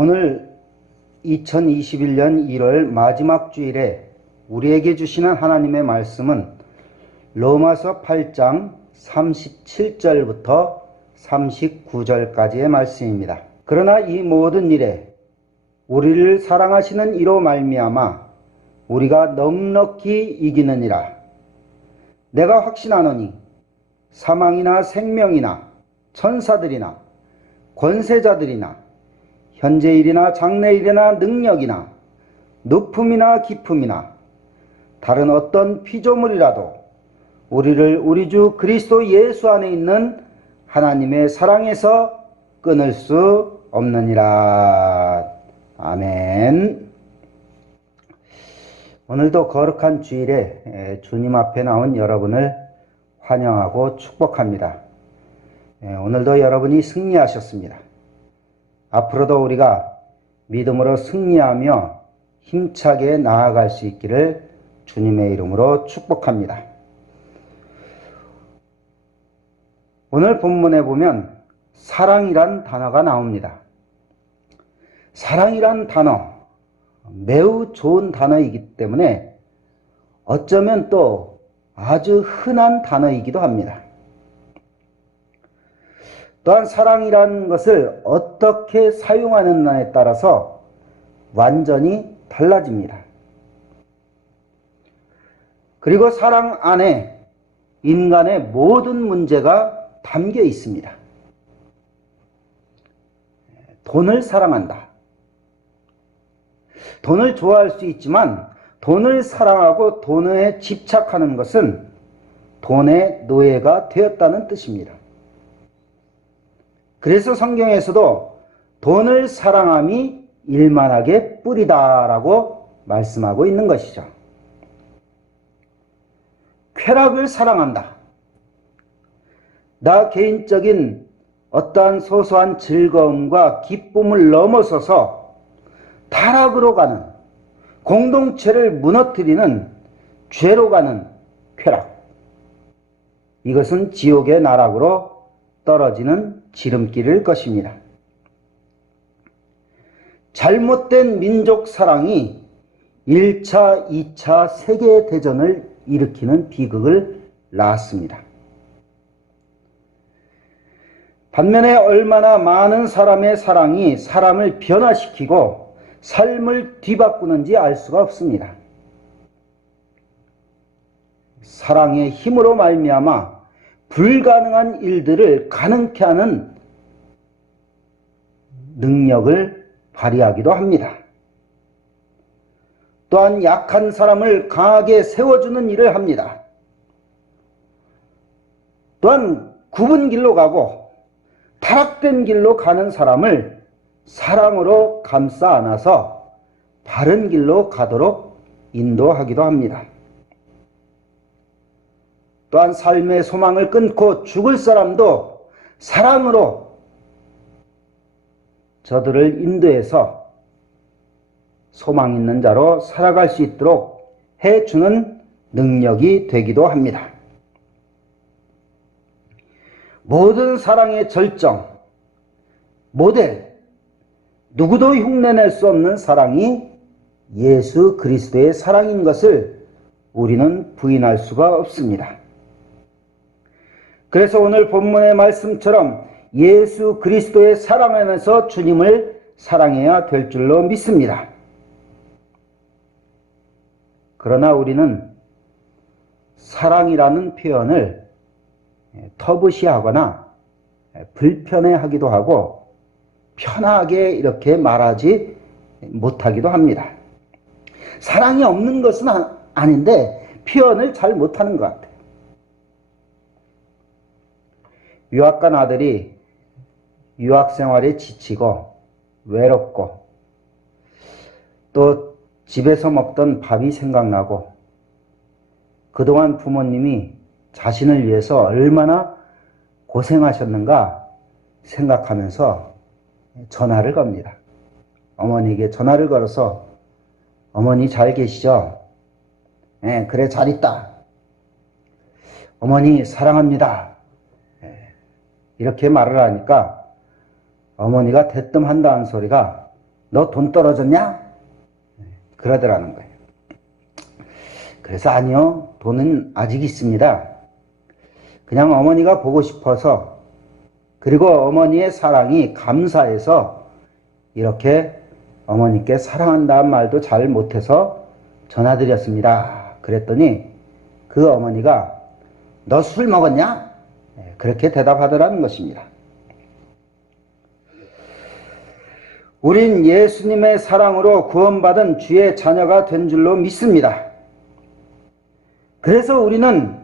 오늘 2021년 1월 마지막 주일에 우리에게 주시는 하나님의 말씀은 로마서 8장 37절부터 39절까지의 말씀입니다. 그러나 이 모든 일에 우리를 사랑하시는 이로 말미암아 우리가 넉넉히 이기느니라. 내가 확신하노니 사망이나 생명이나 천사들이나 권세자들이나 현재일이나 장래일이나 능력이나 높음이나 깊음이나 다른 어떤 피조물이라도 우리를 우리 주 그리스도 예수 안에 있는 하나님의 사랑에서 끊을 수 없느니라. 아멘. 오늘도 거룩한 주일에 주님 앞에 나온 여러분을 환영하고 축복합니다. 오늘도 여러분이 승리하셨습니다. 앞으로도 우리가 믿음으로 승리하며 힘차게 나아갈 수 있기를 주님의 이름으로 축복합니다. 오늘 본문에 보면 사랑이란 단어가 나옵니다. 사랑이란 단어, 매우 좋은 단어이기 때문에 어쩌면 또 아주 흔한 단어이기도 합니다. 또한 사랑이라는 것을 어떻게 사용하느냐에 따라서 완전히 달라집니다. 그리고 사랑 안에 인간의 모든 문제가 담겨 있습니다. 돈을 사랑한다. 돈을 좋아할 수 있지만 돈을 사랑하고 돈에 집착하는 것은 돈의 노예가 되었다는 뜻입니다. 그래서 성경에서도 돈을 사랑함이 일만하게 뿌리다라고 말씀하고 있는 것이죠. 쾌락을 사랑한다. 나 개인적인 어떠한 소소한 즐거움과 기쁨을 넘어서서 타락으로 가는, 공동체를 무너뜨리는 죄로 가는 쾌락. 이것은 지옥의 나락으로 떨어지는 지름길일 것입니다. 잘못된 민족 사랑이 1차, 2차 세계대전을 일으키는 비극을 낳았습니다. 반면에 얼마나 많은 사람의 사랑이 사람을 변화시키고 삶을 뒤바꾸는지 알 수가 없습니다. 사랑의 힘으로 말미암아 불가능한 일들을 가능케 하는 능력을 발휘하기도 합니다. 또한 약한 사람을 강하게 세워주는 일을 합니다. 또한 굽은 길로 가고 타락된 길로 가는 사람을 사랑으로 감싸 안아서 바른 길로 가도록 인도하기도 합니다. 또한 삶의 소망을 끊고 죽을 사람도 사랑으로 저들을 인도해서 소망 있는 자로 살아갈 수 있도록 해주는 능력이 되기도 합니다. 모든 사랑의 절정, 모델, 누구도 흉내낼 수 없는 사랑이 예수 그리스도의 사랑인 것을 우리는 부인할 수가 없습니다. 그래서 오늘 본문의 말씀처럼 예수 그리스도의 사랑 안에서 주님을 사랑해야 될 줄로 믿습니다. 그러나 우리는 사랑이라는 표현을 터부시하거나 불편해하기도 하고 편하게 이렇게 말하지 못하기도 합니다. 사랑이 없는 것은 아닌데 표현을 잘 못하는 것 같아요. 유학 간 아들이 유학 생활에 지치고 외롭고 또 집에서 먹던 밥이 생각나고 그동안 부모님이 자신을 위해서 얼마나 고생하셨는가 생각하면서 전화를 겁니다. 어머니에게 전화를 걸어서 어머니 잘 계시죠? 네, 그래 잘 있다. 어머니 사랑합니다. 이렇게 말을 하니까 어머니가 대뜸 한다는 소리가 너 돈 떨어졌냐? 그러더라는 거예요. 그래서 아니요, 돈은 아직 있습니다. 그냥 어머니가 보고 싶어서, 그리고 어머니의 사랑이 감사해서 이렇게 어머니께 사랑한다는 말도 잘 못해서 전화드렸습니다. 그랬더니 그 어머니가 너 술 먹었냐? 그렇게 대답하더라는 것입니다. 우린 예수님의 사랑으로 구원받은 주의 자녀가 된 줄로 믿습니다. 그래서 우리는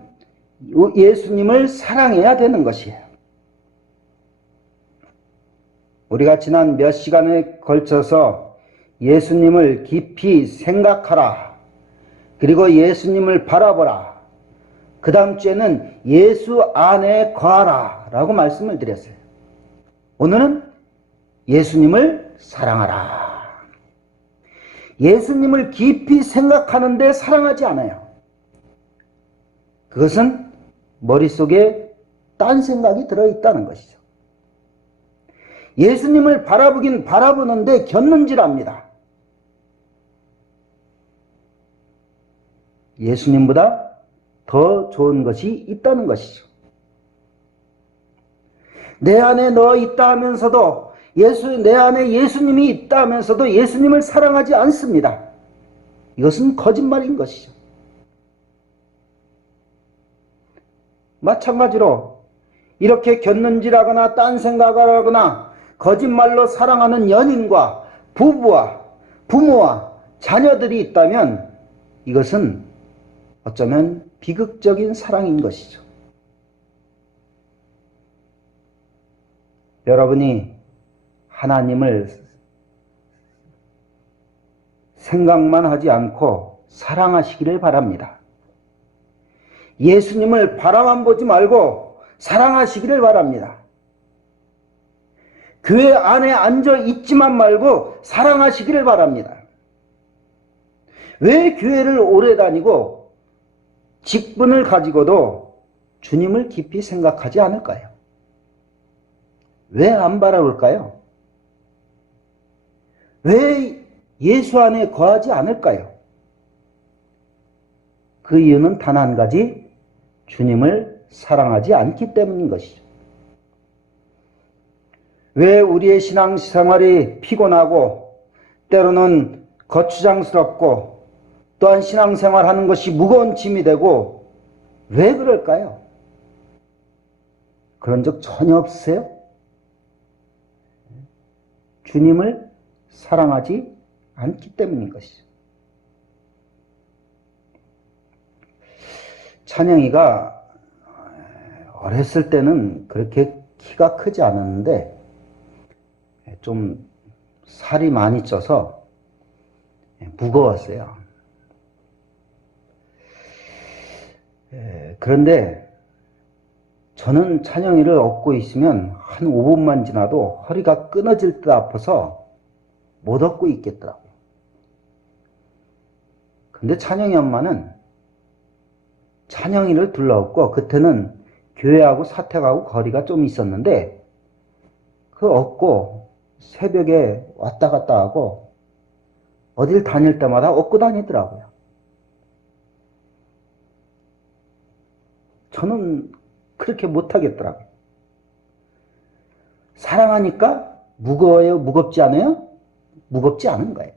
예수님을 사랑해야 되는 것이에요. 우리가 지난 몇 시간에 걸쳐서 예수님을 깊이 생각하라. 그리고 예수님을 바라보라. 그 다음 주에는 예수 안에 거하라 라고 말씀을 드렸어요. 오늘은 예수님을 사랑하라. 예수님을 깊이 생각하는데 사랑하지 않아요. 그것은 머릿속에 딴 생각이 들어있다는 것이죠. 예수님을 바라보긴 바라보는데 곁눈질합니다. 예수님보다 더 좋은 것이 있다는 것이죠. 내 안에 너 있다 하면서도 내 안에 예수님이 있다 하면서도 예수님을 사랑하지 않습니다. 이것은 거짓말인 것이죠. 마찬가지로 이렇게 곁눈질하거나 딴 생각을 하거나 거짓말로 사랑하는 연인과 부부와 부모와 자녀들이 있다면 이것은 어쩌면 비극적인 사랑인 것이죠. 여러분이 하나님을 생각만 하지 않고 사랑하시기를 바랍니다. 예수님을 바라만 보지 말고 사랑하시기를 바랍니다. 교회 안에 앉아 있지만 말고 사랑하시기를 바랍니다. 왜 교회를 오래 다니고 직분을 가지고도 주님을 깊이 생각하지 않을까요? 왜 안 바라볼까요? 왜 예수 안에 거하지 않을까요? 그 이유는 단 한 가지, 주님을 사랑하지 않기 때문인 것이죠. 왜 우리의 신앙생활이 피곤하고 때로는 거추장스럽고 또한 신앙생활하는 것이 무거운 짐이 되고 왜 그럴까요? 그런 적 전혀 없으세요? 주님을 사랑하지 않기 때문인 것이죠. 찬영이가 어렸을 때는 그렇게 키가 크지 않았는데 좀 살이 많이 쪄서 무거웠어요. 그런데 저는 찬영이를 업고 있으면 한 5분만 지나도 허리가 끊어질 듯 아파서 못 업고 있겠더라고요. 근데 찬영이 엄마는 찬영이를 둘러업고 그때는 교회하고 사택하고 거리가 좀 있었는데 그 업고 새벽에 왔다 갔다 하고 어딜 다닐 때마다 업고 다니더라고요. 저는 그렇게 못하겠더라고요. 사랑하니까 무거워요? 무겁지 않아요? 무겁지 않은 거예요.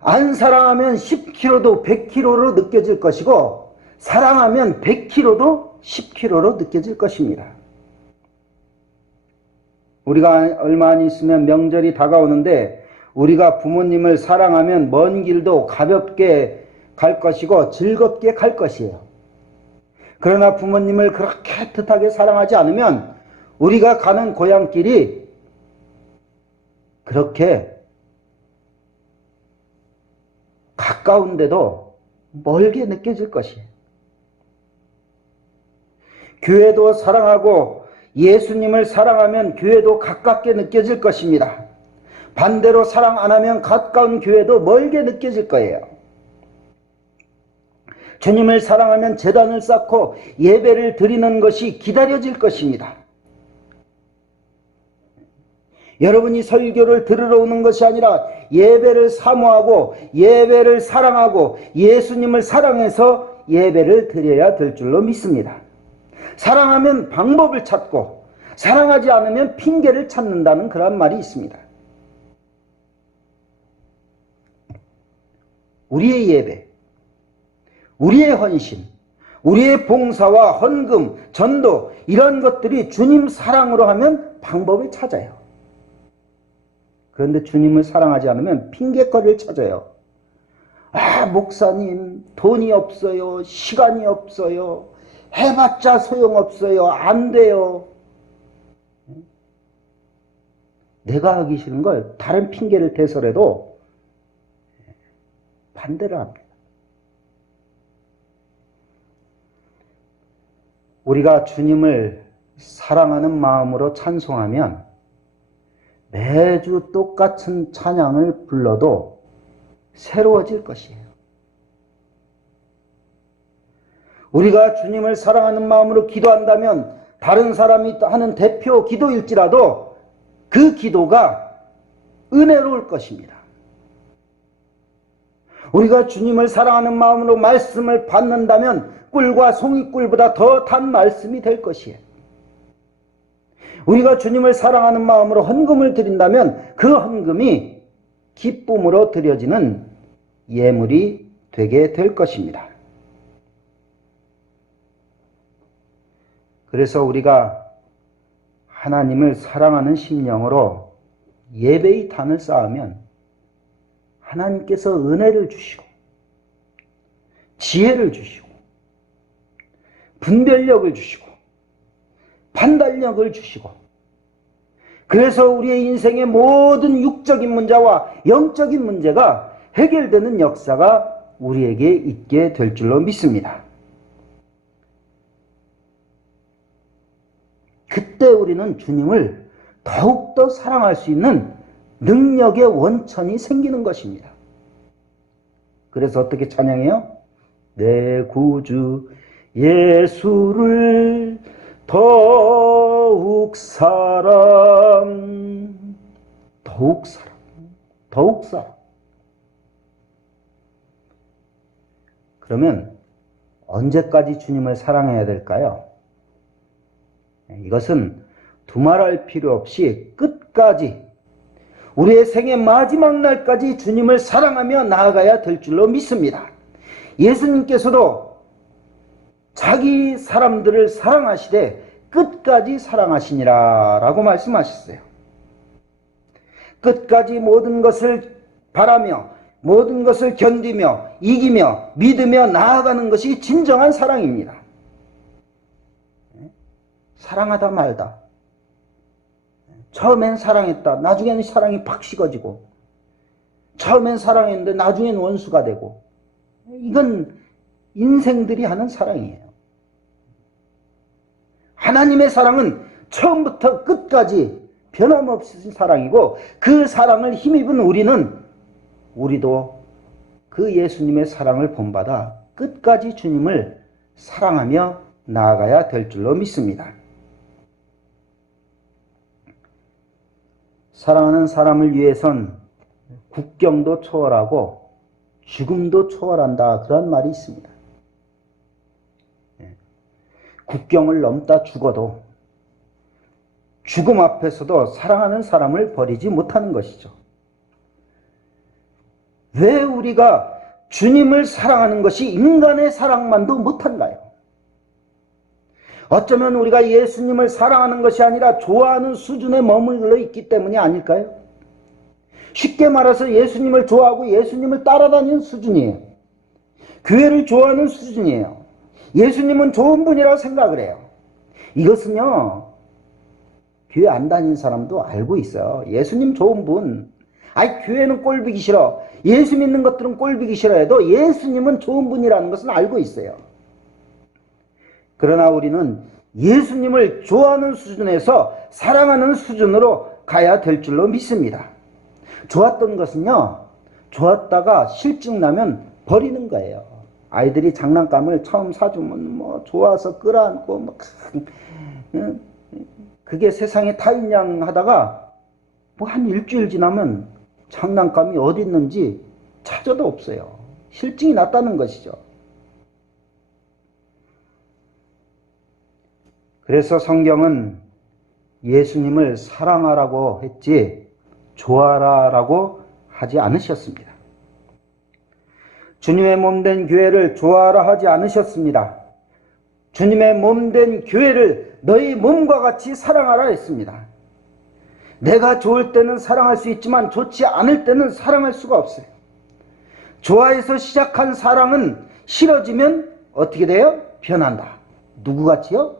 안 사랑하면 10kg도 100kg로 느껴질 것이고 사랑하면 100kg도 10kg로 느껴질 것입니다. 우리가 얼마 안 있으면 명절이 다가오는데 우리가 부모님을 사랑하면 먼 길도 가볍게 갈 것이고 즐겁게 갈 것이에요. 그러나 부모님을 그렇게 애틋하게 사랑하지 않으면 우리가 가는 고향길이 그렇게 가까운데도 멀게 느껴질 것이에요. 교회도 사랑하고 예수님을 사랑하면 교회도 가깝게 느껴질 것입니다. 반대로 사랑 안 하면 가까운 교회도 멀게 느껴질 거예요. 주님을 사랑하면 제단을 쌓고 예배를 드리는 것이 기다려질 것입니다. 여러분이 설교를 들으러 오는 것이 아니라 예배를 사모하고 예배를 사랑하고 예수님을 사랑해서 예배를 드려야 될 줄로 믿습니다. 사랑하면 방법을 찾고 사랑하지 않으면 핑계를 찾는다는 그런 말이 있습니다. 우리의 예배, 우리의 헌신, 우리의 봉사와 헌금, 전도 이런 것들이 주님 사랑으로 하면 방법을 찾아요. 그런데 주님을 사랑하지 않으면 핑계거리를 찾아요. 아, 목사님 돈이 없어요. 시간이 없어요. 해봤자 소용없어요. 안 돼요. 내가 하기 싫은 걸 다른 핑계를 대서라도 반대를 합니다. 우리가 주님을 사랑하는 마음으로 찬송하면 매주 똑같은 찬양을 불러도 새로워질 것이에요. 우리가 주님을 사랑하는 마음으로 기도한다면 다른 사람이 하는 대표 기도일지라도 그 기도가 은혜로울 것입니다. 우리가 주님을 사랑하는 마음으로 말씀을 받는다면 꿀과 송이꿀보다 더 단 말씀이 될 것이에요. 우리가 주님을 사랑하는 마음으로 헌금을 드린다면 그 헌금이 기쁨으로 드려지는 예물이 되게 될 것입니다. 그래서 우리가 하나님을 사랑하는 심령으로 예배의 단을 쌓으면 하나님께서 은혜를 주시고 지혜를 주시고 분별력을 주시고 판단력을 주시고 그래서 우리의 인생의 모든 육적인 문제와 영적인 문제가 해결되는 역사가 우리에게 있게 될 줄로 믿습니다. 그때 우리는 주님을 더욱더 사랑할 수 있는 능력의 원천이 생기는 것입니다. 그래서 어떻게 찬양해요? 내 구주 예수를 더욱 사랑, 더욱 사랑, 더욱 사랑. 그러면 언제까지 주님을 사랑해야 될까요? 이것은 두말할 필요 없이 끝까지 우리의 생의 마지막 날까지 주님을 사랑하며 나아가야 될 줄로 믿습니다. 예수님께서도 자기 사람들을 사랑하시되 끝까지 사랑하시니라 라고 말씀하셨어요. 끝까지 모든 것을 바라며 모든 것을 견디며 이기며 믿으며 나아가는 것이 진정한 사랑입니다. 사랑하다 말다. 처음엔 사랑했다. 나중에는 사랑이 팍 식어지고 처음엔 사랑했는데 나중엔 원수가 되고 이건 인생들이 하는 사랑이에요. 하나님의 사랑은 처음부터 끝까지 변함없이 사랑이고 그 사랑을 힘입은 우리도 그 예수님의 사랑을 본받아 끝까지 주님을 사랑하며 나아가야 될 줄로 믿습니다. 사랑하는 사람을 위해선 국경도 초월하고 죽음도 초월한다 그런 말이 있습니다. 국경을 넘다 죽어도 죽음 앞에서도 사랑하는 사람을 버리지 못하는 것이죠. 왜 우리가 주님을 사랑하는 것이 인간의 사랑만도 못한가요? 어쩌면 우리가 예수님을 사랑하는 것이 아니라 좋아하는 수준에 머물러 있기 때문이 아닐까요? 쉽게 말해서 예수님을 좋아하고 예수님을 따라다니는 수준이에요. 교회를 좋아하는 수준이에요. 예수님은 좋은 분이라고 생각을 해요. 이것은요, 교회 안 다니는 사람도 알고 있어요. 예수님 좋은 분. 아이, 교회는 꼴보기 싫어. 예수 믿는 것들은 꼴보기 싫어해도 예수님은 좋은 분이라는 것은 알고 있어요. 그러나 우리는 예수님을 좋아하는 수준에서 사랑하는 수준으로 가야 될 줄로 믿습니다. 좋았던 것은요, 좋았다가 실증 나면 버리는 거예요. 아이들이 장난감을 처음 사주면 뭐 좋아서 끌어안고 그게 세상에 타인양 하다가 뭐 한 일주일 지나면 장난감이 어디 있는지 찾아도 없어요. 실증이 났다는 것이죠. 그래서 성경은 예수님을 사랑하라고 했지 좋아하라고 하지 않으셨습니다. 주님의 몸된 교회를 좋아하라 하지 않으셨습니다. 주님의 몸된 교회를 너희 몸과 같이 사랑하라 했습니다. 내가 좋을 때는 사랑할 수 있지만 좋지 않을 때는 사랑할 수가 없어요. 좋아해서 시작한 사랑은 싫어지면 어떻게 돼요? 변한다. 누구같이요?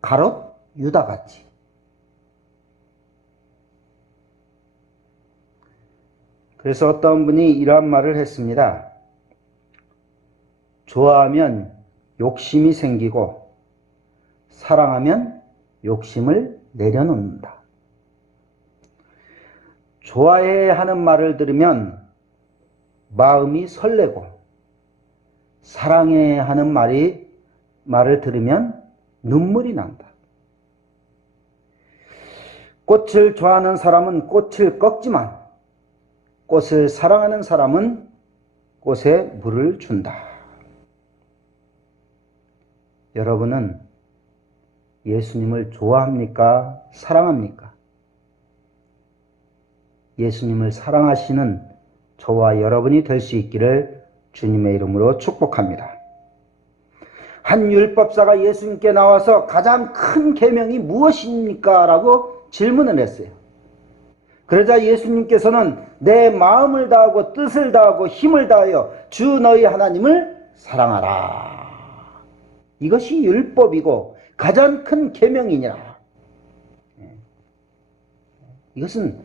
가롯 유다같이. 그래서 어떤 분이 이러한 말을 했습니다. 좋아하면 욕심이 생기고 사랑하면 욕심을 내려놓는다. 좋아해 하는 말을 들으면 마음이 설레고 사랑해 하는 말을 들으면 눈물이 난다. 꽃을 좋아하는 사람은 꽃을 꺾지만 꽃을 사랑하는 사람은 꽃에 물을 준다. 여러분은 예수님을 좋아합니까? 사랑합니까? 예수님을 사랑하시는 저와 여러분이 될 수 있기를 주님의 이름으로 축복합니다. 한 율법사가 예수님께 나와서 가장 큰 계명이 무엇입니까? 라고 질문을 했어요. 그러자 예수님께서는 내 마음을 다하고 뜻을 다하고 힘을 다하여 주 너희 하나님을 사랑하라. 이것이 율법이고 가장 큰 계명이니라. 이것은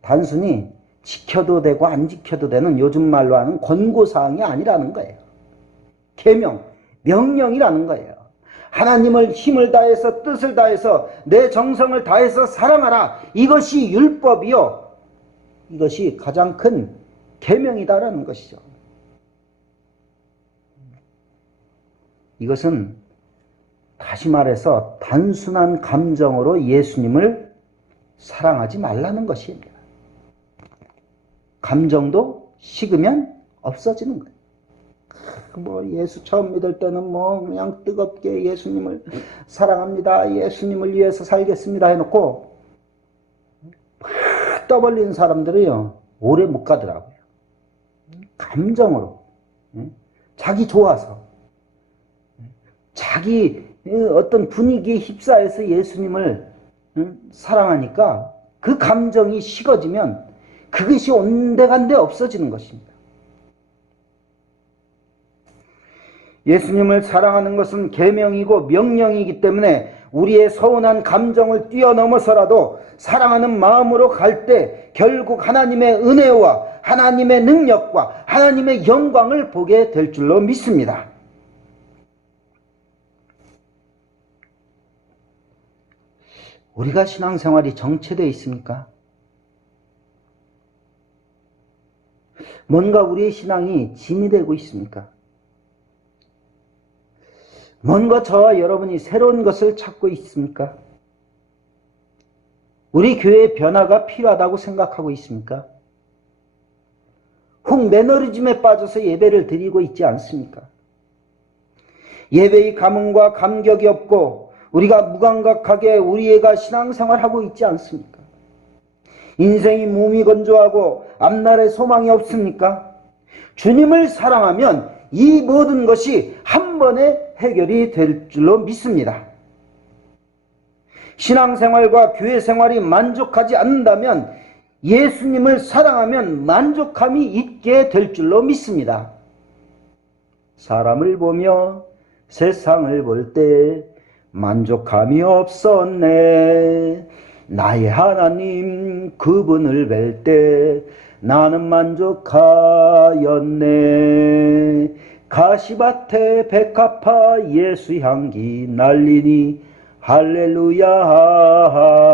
단순히 지켜도 되고 안 지켜도 되는 요즘 말로 하는 권고사항이 아니라는 거예요. 계명, 명령이라는 거예요. 하나님을 힘을 다해서 뜻을 다해서 내 정성을 다해서 사랑하라. 이것이 율법이요. 이것이 가장 큰 계명이다라는 것이죠. 이것은 다시 말해서 단순한 감정으로 예수님을 사랑하지 말라는 것입니다. 감정도 식으면 없어지는 거예요. 뭐 예수 처음 믿을 때는 뭐 그냥 뜨겁게 예수님을 사랑합니다. 예수님을 위해서 살겠습니다 해놓고 막 떠벌리는 사람들이요 오래 못 가더라고요. 감정으로 자기 좋아서 자기 어떤 분위기에 휩싸여서 예수님을 사랑하니까 그 감정이 식어지면 그것이 온데간데 없어지는 것입니다. 예수님을 사랑하는 것은 계명이고 명령이기 때문에 우리의 서운한 감정을 뛰어넘어서라도 사랑하는 마음으로 갈 때 결국 하나님의 은혜와 하나님의 능력과 하나님의 영광을 보게 될 줄로 믿습니다. 우리가 신앙생활이 정체되어 있습니까? 뭔가 우리의 신앙이 짐이 되고 있습니까? 뭔가 저와 여러분이 새로운 것을 찾고 있습니까? 우리 교회의 변화가 필요하다고 생각하고 있습니까? 혹 매너리즘에 빠져서 예배를 드리고 있지 않습니까? 예배의 감흥과 감격이 없고 우리가 무감각하게 우리가 신앙생활하고 있지 않습니까? 인생이 무미건조하고 앞날에 소망이 없습니까? 주님을 사랑하면 이 모든 것이 한 번에 해결이 될 줄로 믿습니다. 신앙생활과 교회생활이 만족하지 않는다면 예수님을 사랑하면 만족함이 있게 될 줄로 믿습니다. 사람을 보며 세상을 볼 때 만족함이 없었네. 나의 하나님 그분을 뵐 때 나는 만족하였네. 가시밭에 백합화 예수 향기 날리니 할렐루야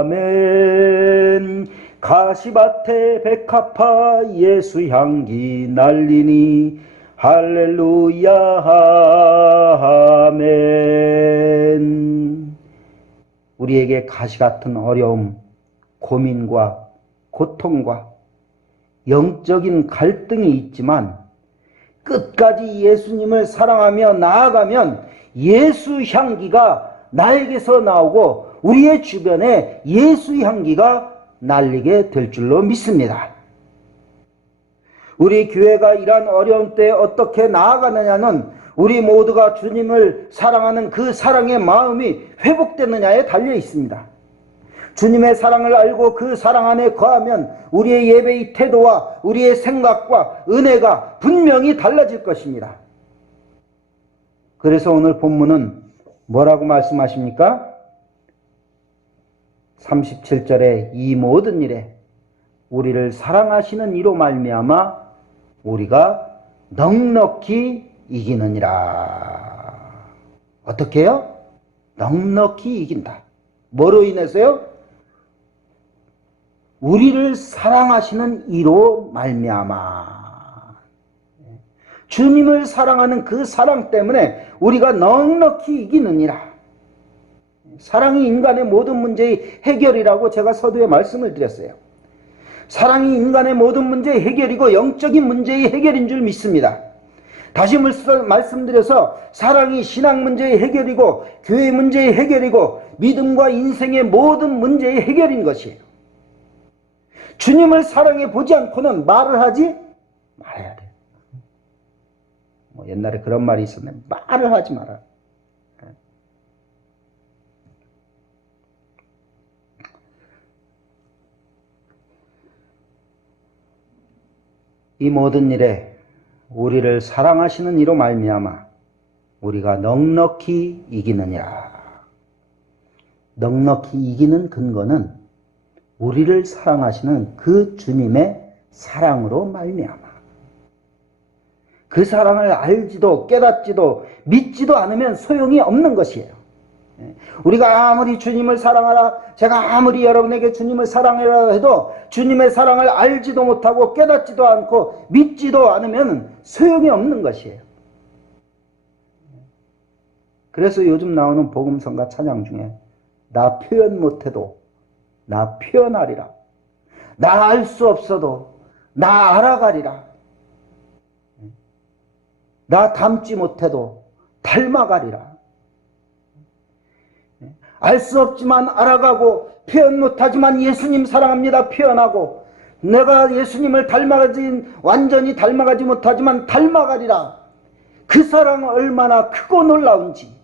아멘. 가시밭에 백합화 예수 향기 날리니 할렐루야 아멘. 우리에게 가시 같은 어려움, 고민과 고통과 영적인 갈등이 있지만 끝까지 예수님을 사랑하며 나아가면 예수 향기가 나에게서 나오고 우리의 주변에 예수 향기가 날리게 될 줄로 믿습니다. 우리 교회가 이러한 어려운 때에 어떻게 나아가느냐는 우리 모두가 주님을 사랑하는 그 사랑의 마음이 회복되느냐에 달려 있습니다. 주님의 사랑을 알고 그 사랑 안에 거하면 우리의 예배의 태도와 우리의 생각과 은혜가 분명히 달라질 것입니다. 그래서 오늘 본문은 뭐라고 말씀하십니까? 37절에 이 모든 일에 우리를 사랑하시는 이로 말미암아 우리가 넉넉히 이기느니라. 어떻게 해요? 넉넉히 이긴다. 뭐로 인해서요? 우리를 사랑하시는 이로 말미암아. 주님을 사랑하는 그 사랑 때문에 우리가 넉넉히 이기느니라. 사랑이 인간의 모든 문제의 해결이라고 제가 서두에 말씀을 드렸어요. 사랑이 인간의 모든 문제의 해결이고 영적인 문제의 해결인 줄 믿습니다. 다시 말씀드려서 사랑이 신앙 문제의 해결이고 교회 문제의 해결이고 믿음과 인생의 모든 문제의 해결인 것이에요. 주님을 사랑해 보지 않고는 말을 하지 말아야 돼요. 옛날에 그런 말이 있었는데 말을 하지 마라. 이 모든 일에 우리를 사랑하시는 이로 말미암아 우리가 넉넉히 이기느니라. 넉넉히 이기는 근거는 우리를 사랑하시는 그 주님의 사랑으로 말미암아. 그 사랑을 알지도 깨닫지도 믿지도 않으면 소용이 없는 것이에요. 우리가 아무리 주님을 사랑하라, 제가 아무리 여러분에게 주님을 사랑하라 해도 주님의 사랑을 알지도 못하고 깨닫지도 않고 믿지도 않으면 소용이 없는 것이에요. 그래서 요즘 나오는 복음성가 찬양 중에 나 표현 못해도 나 표현하리라. 나 알 수 없어도 나 알아가리라. 나 닮지 못해도 닮아가리라. 알 수 없지만 알아가고 표현 못하지만 예수님 사랑합니다 표현하고 내가 예수님을 완전히 닮아가지 못하지만 닮아가리라. 그 사랑이 얼마나 크고 놀라운지,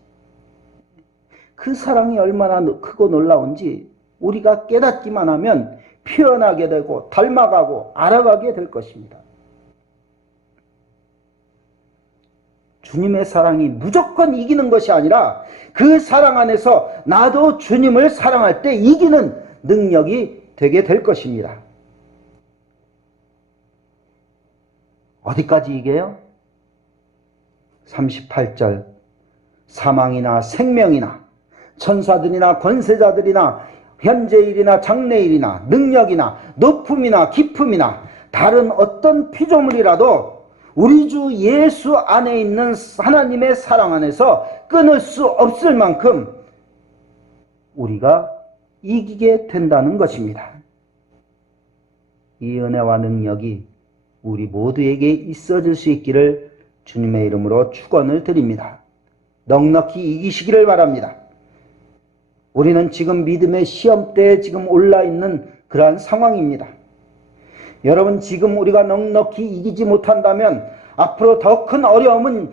그 사랑이 얼마나 크고 놀라운지 우리가 깨닫기만 하면 표현하게 되고 닮아가고 알아가게 될 것입니다. 주님의 사랑이 무조건 이기는 것이 아니라 그 사랑 안에서 나도 주님을 사랑할 때 이기는 능력이 되게 될 것입니다. 어디까지 이겨요? 38절 사망이나 생명이나 천사들이나 권세자들이나 현재일이나 장래일이나 능력이나 높음이나 깊음이나 다른 어떤 피조물이라도 우리 주 예수 안에 있는 하나님의 사랑 안에서 끊을 수 없을 만큼 우리가 이기게 된다는 것입니다. 이 은혜와 능력이 우리 모두에게 있어질 수 있기를 주님의 이름으로 축원을 드립니다. 넉넉히 이기시기를 바랍니다. 우리는 지금 믿음의 시험대에 지금 올라있는 그러한 상황입니다. 여러분 지금 우리가 넉넉히 이기지 못한다면 앞으로 더 큰 어려움은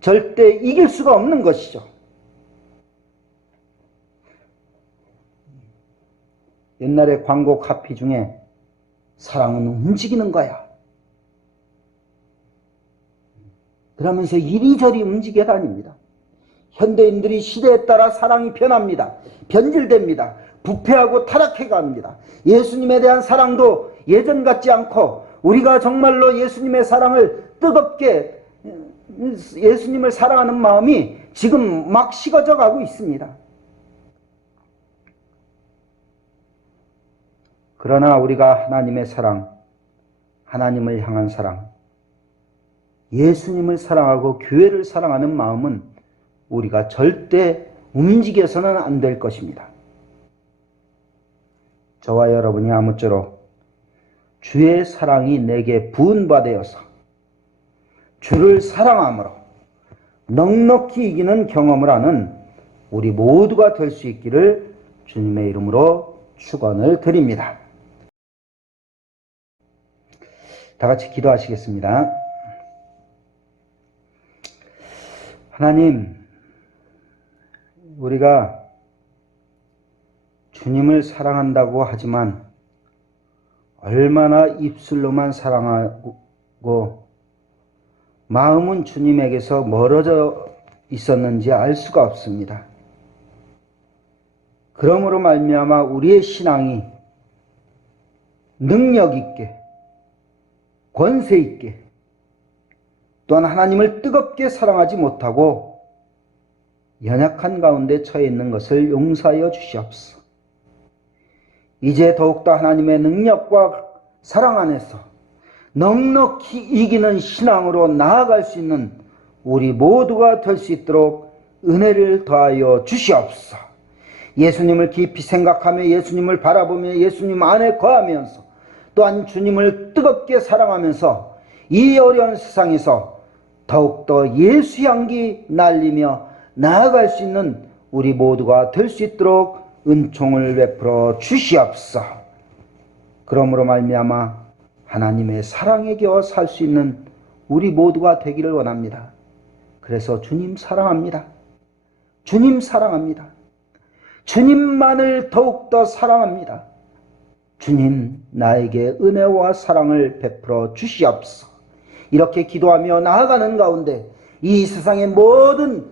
절대 이길 수가 없는 것이죠. 옛날에 광고 카피 중에 사랑은 움직이는 거야. 그러면서 이리저리 움직여 다닙니다. 현대인들이 시대에 따라 사랑이 변합니다. 변질됩니다. 부패하고 타락해 갑니다. 예수님에 대한 사랑도 예전 같지 않고 우리가 정말로 예수님의 사랑을 뜨겁게 예수님을 사랑하는 마음이 지금 막 식어져 가고 있습니다. 그러나 우리가 하나님의 사랑, 하나님을 향한 사랑, 예수님을 사랑하고 교회를 사랑하는 마음은 우리가 절대 움직여서는 안 될 것입니다. 저와 여러분이 아무쪼록 주의 사랑이 내게 부은바되어서 주를 사랑함으로 넉넉히 이기는 경험을 하는 우리 모두가 될 수 있기를 주님의 이름으로 축원을 드립니다. 다 같이 기도하시겠습니다. 하나님, 우리가 주님을 사랑한다고 하지만 얼마나 입술로만 사랑하고 마음은 주님에게서 멀어져 있었는지 알 수가 없습니다. 그러므로 말미암아 우리의 신앙이 능력 있게, 권세 있게, 또한 하나님을 뜨겁게 사랑하지 못하고 연약한 가운데 처해 있는 것을 용서하여 주시옵소서. 이제 더욱더 하나님의 능력과 사랑 안에서 넉넉히 이기는 신앙으로 나아갈 수 있는 우리 모두가 될 수 있도록 은혜를 더하여 주시옵소서. 예수님을 깊이 생각하며 예수님을 바라보며 예수님 안에 거하면서 또한 주님을 뜨겁게 사랑하면서 이 어려운 세상에서 더욱더 예수 향기 날리며 나아갈 수 있는 우리 모두가 될 수 있도록 은총을 베풀어 주시옵소서. 그러므로 말미암아 하나님의 사랑에 겨워 살 수 있는 우리 모두가 되기를 원합니다. 그래서 주님 사랑합니다. 주님 사랑합니다. 주님만을 더욱더 사랑합니다. 주님, 나에게 은혜와 사랑을 베풀어 주시옵소서. 이렇게 기도하며 나아가는 가운데 이 세상의 모든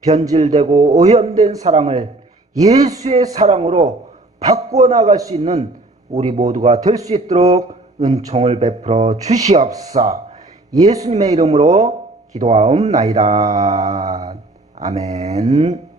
변질되고 오염된 사랑을 예수의 사랑으로 바꾸어 나갈 수 있는 우리 모두가 될 수 있도록 은총을 베풀어 주시옵소서. 예수님의 이름으로 기도하옵나이다. 아멘.